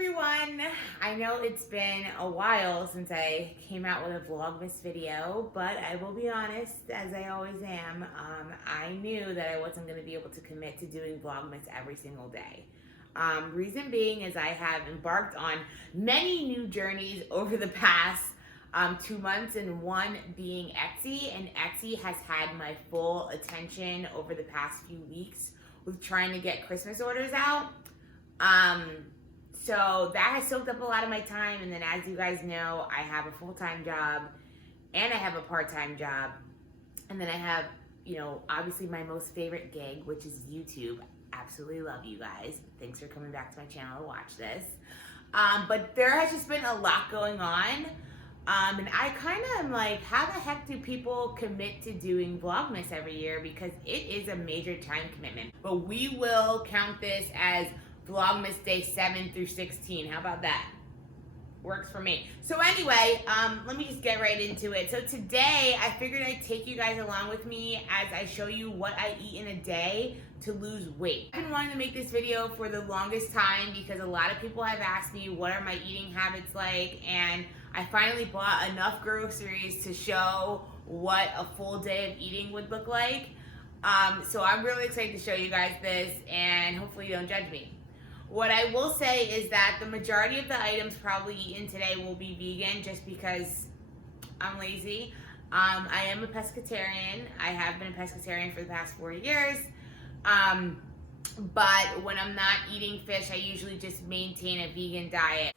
everyone. I know it's been a while since I came out with a Vlogmas video, but I will be honest, as I always am, I knew that I wasn't going to be able to commit to doing Vlogmas every single day. Reason being is I have embarked on many new journeys over the past 2 months, and one being Etsy, and Etsy has had my full attention over the past few weeks with trying to get Christmas orders out. So that has soaked up a lot of my time, and then as you guys know, I have a full-time job and I have a part-time job, and then I have, obviously my most favorite gig, which is YouTube. Absolutely love you guys. Thanks for coming back to my channel to watch this. But there has just been a lot going on. And I kind of am like, how the heck do people commit to doing Vlogmas every year? Because it is a major time commitment. But we will count this as Vlogmas day 7 through 16. How about that? Works for me. So anyway, let me just get right into it. So today, I figured I'd take you guys along with me as I show you what I eat in a day to lose weight. I've been wanting to make this video for the longest time because a lot of people have asked me what are my eating habits like, and I finally bought enough groceries to show what a full day of eating would look like. So I'm really excited to show you guys this, and hopefully you don't judge me. What I will say is that the majority of the items probably eaten today will be vegan just because I'm lazy. I am a pescatarian. I have been a pescatarian for the past 4 years. But when I'm not eating fish, I usually just maintain a vegan diet.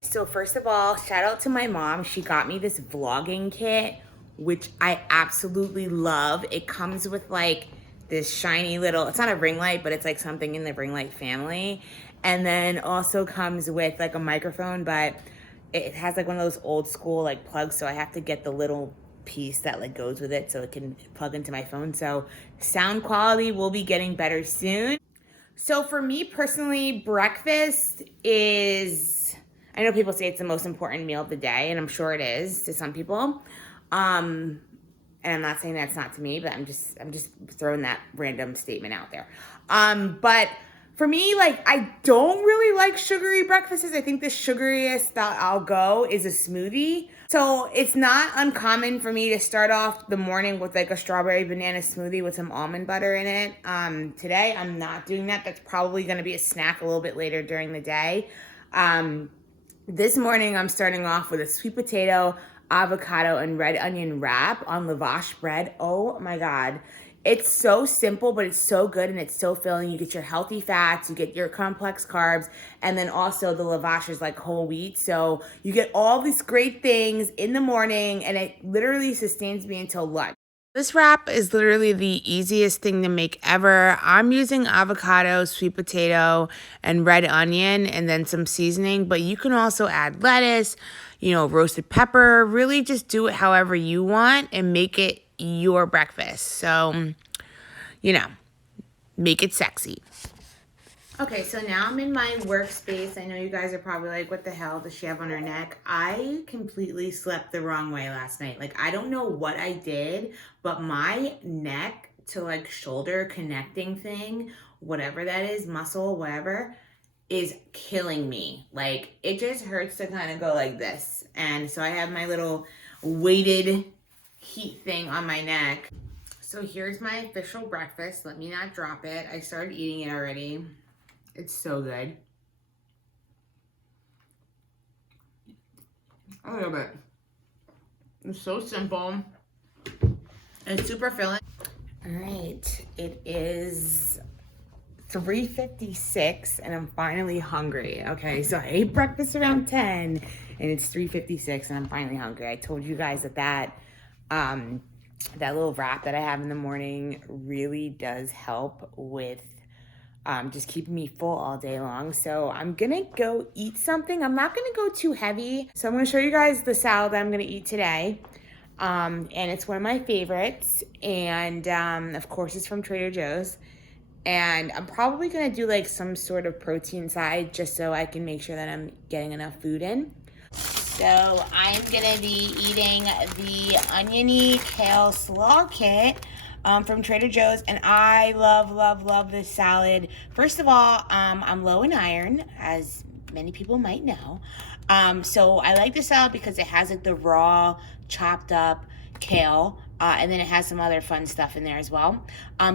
So first of all, shout out to my mom. She got me this vlogging kit, which I absolutely love. It comes with like this shiny little, it's not a ring light, but it's like something in the ring light family. And then also comes with like a microphone, but it has like one of those old school like plugs. So I have to get the little piece that like goes with it so it can plug into my phone. So sound quality will be getting better soon. So for me personally, breakfast is, I know people say it's the most important meal of the day, and I'm sure it is to some people. And I'm not saying that's not to me, but I'm just throwing that random statement out there. But for me, like, I don't really like sugary breakfasts. I think the sugariest that I'll go is a smoothie. So it's not uncommon for me to start off the morning with like a strawberry banana smoothie with some almond butter in it. Today, I'm not doing that. That's probably gonna be a snack a little bit later during the day. This morning, I'm starting off with a sweet potato, avocado, and red onion wrap on lavash bread. Oh my God. It's so simple, but it's so good and it's so filling. You get your healthy fats, you get your complex carbs, and then also the lavash is like whole wheat. So you get all these great things in the morning, and it literally sustains me until lunch. This wrap is literally the easiest thing to make ever. I'm using avocado, sweet potato, and red onion, and then some seasoning, but you can also add lettuce, roasted pepper. Really just do it however you want and make it your breakfast. So, make it sexy. Okay, so now I'm in my workspace. I know you guys are probably like, what the hell does she have on her neck? I completely slept the wrong way last night. Like, I don't know what I did, but my neck to like shoulder connecting thing, whatever that is, muscle, whatever, is killing me. Like, it just hurts to kind of go like this. And so I have my little weighted heat thing on my neck. So here's my official breakfast. Let me not drop it. I started eating it already. It's so good. A little bit. It's so simple. It's super filling. All right, it is 3:56 and I'm finally hungry. Okay, so I ate breakfast around 10 and it's 3:56 and I'm finally hungry. I told you guys that little wrap that I have in the morning really does help with just keeping me full all day long. So I'm gonna go eat something. I'm not gonna go too heavy. So I'm gonna show you guys the salad that I'm gonna eat today. And it's one of my favorites. And of course it's from Trader Joe's. And I'm probably gonna do like some sort of protein side just so I can make sure that I'm getting enough food in. So I'm gonna be eating the oniony kale slaw kit from Trader Joe's, and I love, love, love this salad. First of all, I'm low in iron, as many people might know. So I like this salad because it has like the raw, chopped up kale, and then it has some other fun stuff in there as well.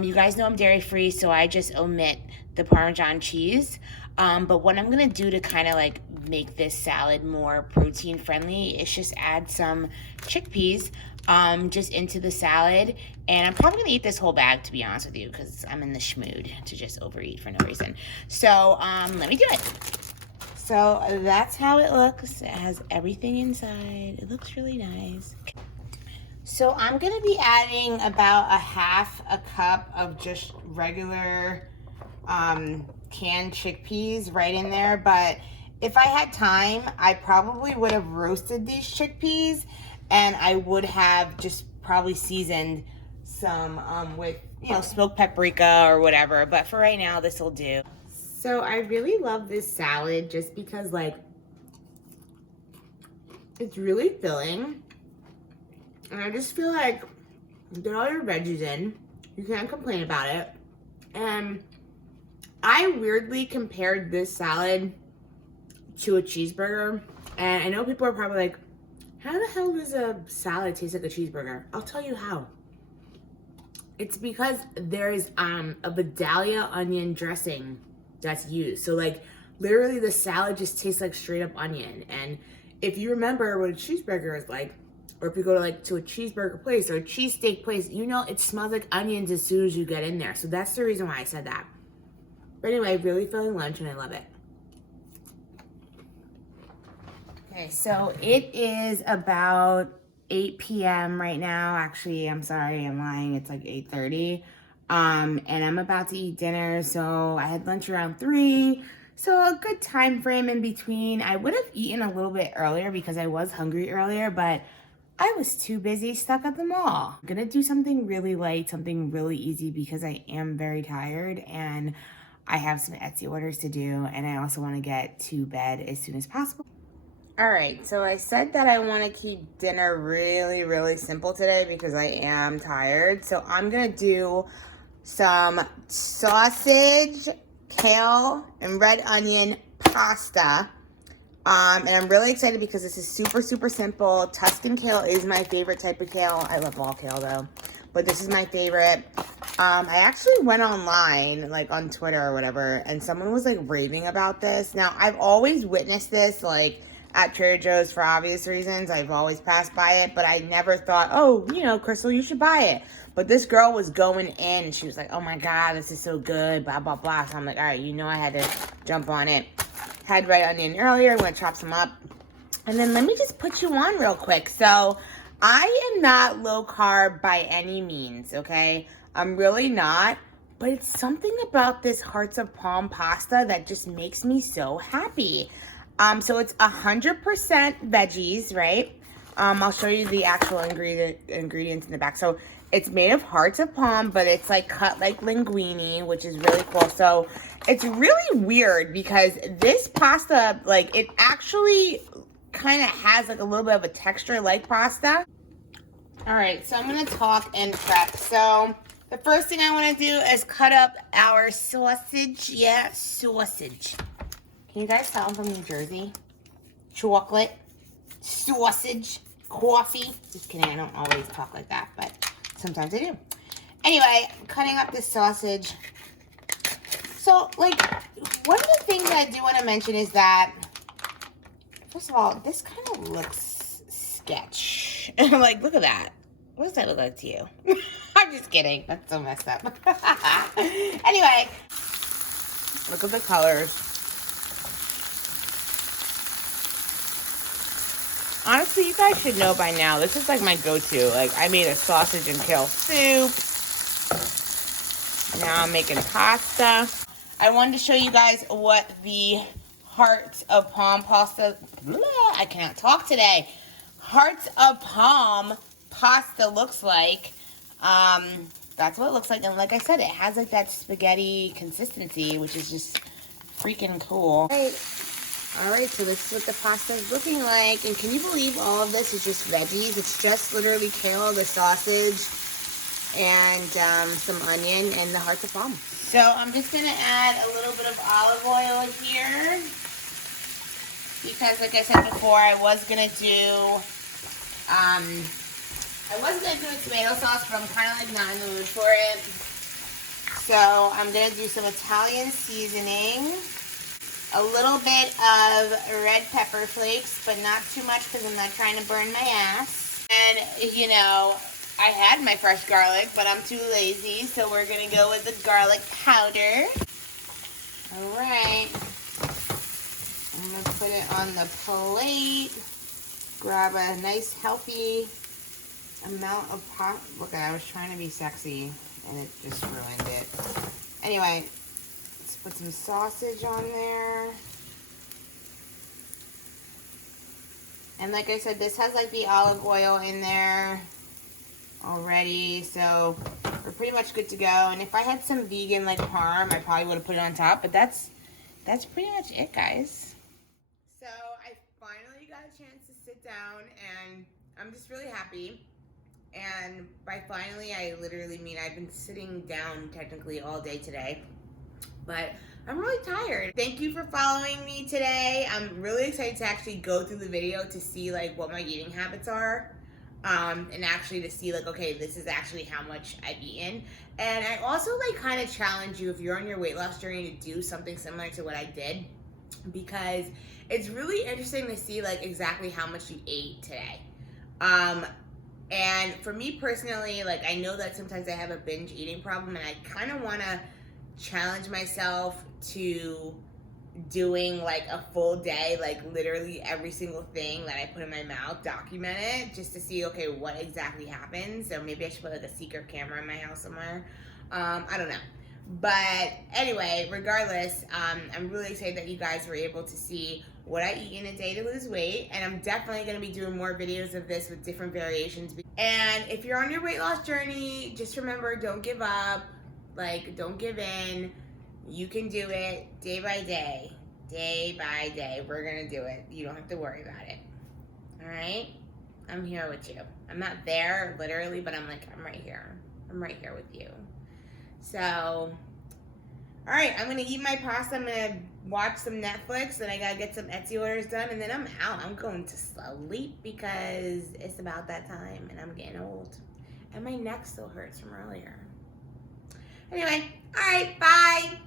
You guys know I'm dairy free, so I just omit the Parmesan cheese. But what I'm gonna do to kind of like make this salad more protein friendly is just add some chickpeas just into the salad. And I'm probably gonna eat this whole bag, to be honest with you, because I'm in the schmood to just overeat for no reason. So let me do it. So that's how it looks. It has everything inside. It looks really nice. So I'm gonna be adding about a half a cup of just regular canned chickpeas right in there, but if I had time, I probably would have roasted these chickpeas, and I would have just probably seasoned some with, you know, smoked paprika or whatever, but for right now, this will do. So I really love this salad just because, like, it's really filling, and I just feel like you get all your veggies in, you can't complain about it, and I weirdly compared this salad to a cheeseburger, and I know people are probably like, how the hell does a salad taste like a cheeseburger? I'll tell you how. It's because there is a Vidalia onion dressing that's used. So like literally the salad just tastes like straight up onion. And if you remember what a cheeseburger is like, or if you go to like to a cheeseburger place or a cheesesteak place, you know it smells like onions as soon as you get in there. So that's the reason why I said that. But anyway, really filling lunch, and I love it. Okay, so it is about 8 p.m. right now. Actually, I'm sorry, I'm lying. It's like 8:30. And I'm about to eat dinner. So I had lunch around 3. So a good time frame in between. I would have eaten a little bit earlier because I was hungry earlier, but I was too busy stuck at the mall. I'm gonna do something really light, something really easy because I am very tired and I have some Etsy orders to do, and I also want to get to bed as soon as possible. All right, so I said that I want to keep dinner really, really simple today because I am tired. So I'm going to do some sausage, kale, and red onion pasta. And I'm really excited because this is super, super simple. Tuscan kale is my favorite type of kale. I love all kale though, but this is my favorite. I actually went online, like on Twitter or whatever, and someone was like raving about this. Now, I've always witnessed this like at Trader Joe's for obvious reasons. I've always passed by it, but I never thought, oh, you know, Crystal, you should buy it. But this girl was going in and she was like, oh my God, this is so good, blah, blah, blah. So I'm like, all right, you know, I had to jump on it. Had red onion earlier. I'm going to chop some up. And then let me just put you on real quick. So I am not low carb by any means, okay? I'm really not. But it's something about this Hearts of Palm pasta that just makes me so happy. So it's 100% veggies, right? I'll show you the actual ingredients in the back. So it's made of Hearts of Palm, but it's like cut like linguine, which is really cool. So it's really weird because this pasta, like it actually kind of has like a little bit of a texture like pasta. All right, so I'm gonna talk and prep. So the first thing I wanna do is cut up our sausage. Yeah, sausage. Can you guys tell I'm from New Jersey? Chocolate, sausage, coffee. Just kidding, I don't always talk like that, but sometimes I do. Anyway, I'm cutting up this sausage. So, like, one of the things I do want to mention is that, first of all, this kind of looks sketch. Like, look at that. What does that look like to you? I'm just kidding. That's so messed up. Anyway, look at the colors. Honestly, you guys should know by now, this is like my go-to. Like, I made a sausage and kale soup. Now I'm making pasta. I wanted to show you guys what the Hearts of Palm pasta, I cannot talk today. Hearts of Palm pasta looks like. That's what it looks like. And like I said, it has like that spaghetti consistency, which is just freaking cool. Right. All right, so this is what the pasta is looking like. And can you believe all of this is just veggies? It's just literally kale, the sausage, and some onion and the hearts of palm. So I'm just gonna add a little bit of olive oil here because, like I said before, I was gonna do a tomato sauce, but I'm kind of like not in the mood for it. So I'm gonna do some Italian seasoning, a little bit of red pepper flakes, but not too much because I'm not trying to burn my ass. And you know, I had my fresh garlic, but I'm too lazy, so we're gonna go with the garlic powder. All right, I'm gonna put it on the plate. Grab a nice healthy amount of pot. Look, I was trying to be sexy and it just ruined it. Anyway, let's put some sausage on there. And like I said, this has like the olive oil in there already, so we're pretty much good to go. And if I had some vegan like parm, I probably would have put it on top, but that's pretty much it, guys. So I finally got a chance to sit down and I'm just really happy. And by finally, I literally mean I've been sitting down technically all day today, but I'm really tired. Thank you for following me today. I'm really excited to actually go through the video to see like what my eating habits are, and actually to see like, okay, this is actually how much I've eaten. And I also like kind of challenge you if you're on your weight loss journey to do something similar to what I did, because it's really interesting to see like exactly how much you ate today. And for me personally, like I know that sometimes I have a binge eating problem and I kind of want to challenge myself to doing like a full day, like literally every single thing that I put in my mouth, document it just to see, okay, what exactly happens. So maybe I should put like a secret camera in my house somewhere. I don't know. But anyway, regardless, I'm really excited that you guys were able to see what I eat in a day to lose weight. And I'm definitely going to be doing more videos of this with different variations. And if you're on your weight loss journey, just remember, don't give up. Like, don't give in. You can do it day by day. Day by day. We're going to do it. You don't have to worry about it. All right? I'm here with you. I'm not there, literally, but I'm like, I'm right here. I'm right here with you. So, all right, I'm gonna eat my pasta. I'm gonna watch some Netflix, and I gotta get some Etsy orders done, and then I'm out. I'm going to sleep because it's about that time, and I'm getting old, and my neck still hurts from earlier. Anyway, all right, bye.